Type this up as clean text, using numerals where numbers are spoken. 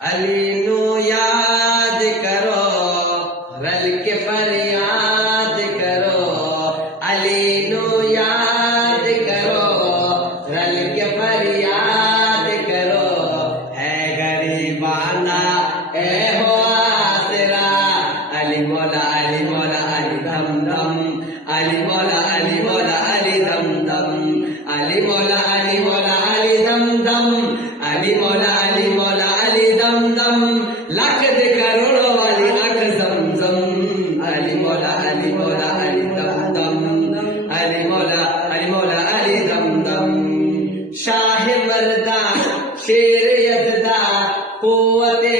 अली नु याद करो रल के फरियाद करो अली नु याद करो रल के फरियाद करो है गरीबाना ए हो आसरा अली मौला अली मौला अली दम दम अली मौला अली मौला अली दम दम अली मौला अली मौला अली दम दम अली मौला अली मौला अली दम दम लाख दे करोड़ों वाली आंख जमजम अली मौला अली मौला अली दम दम अली मौला अली दम दम शाह मर्दा शेर यज़दा कुव्वते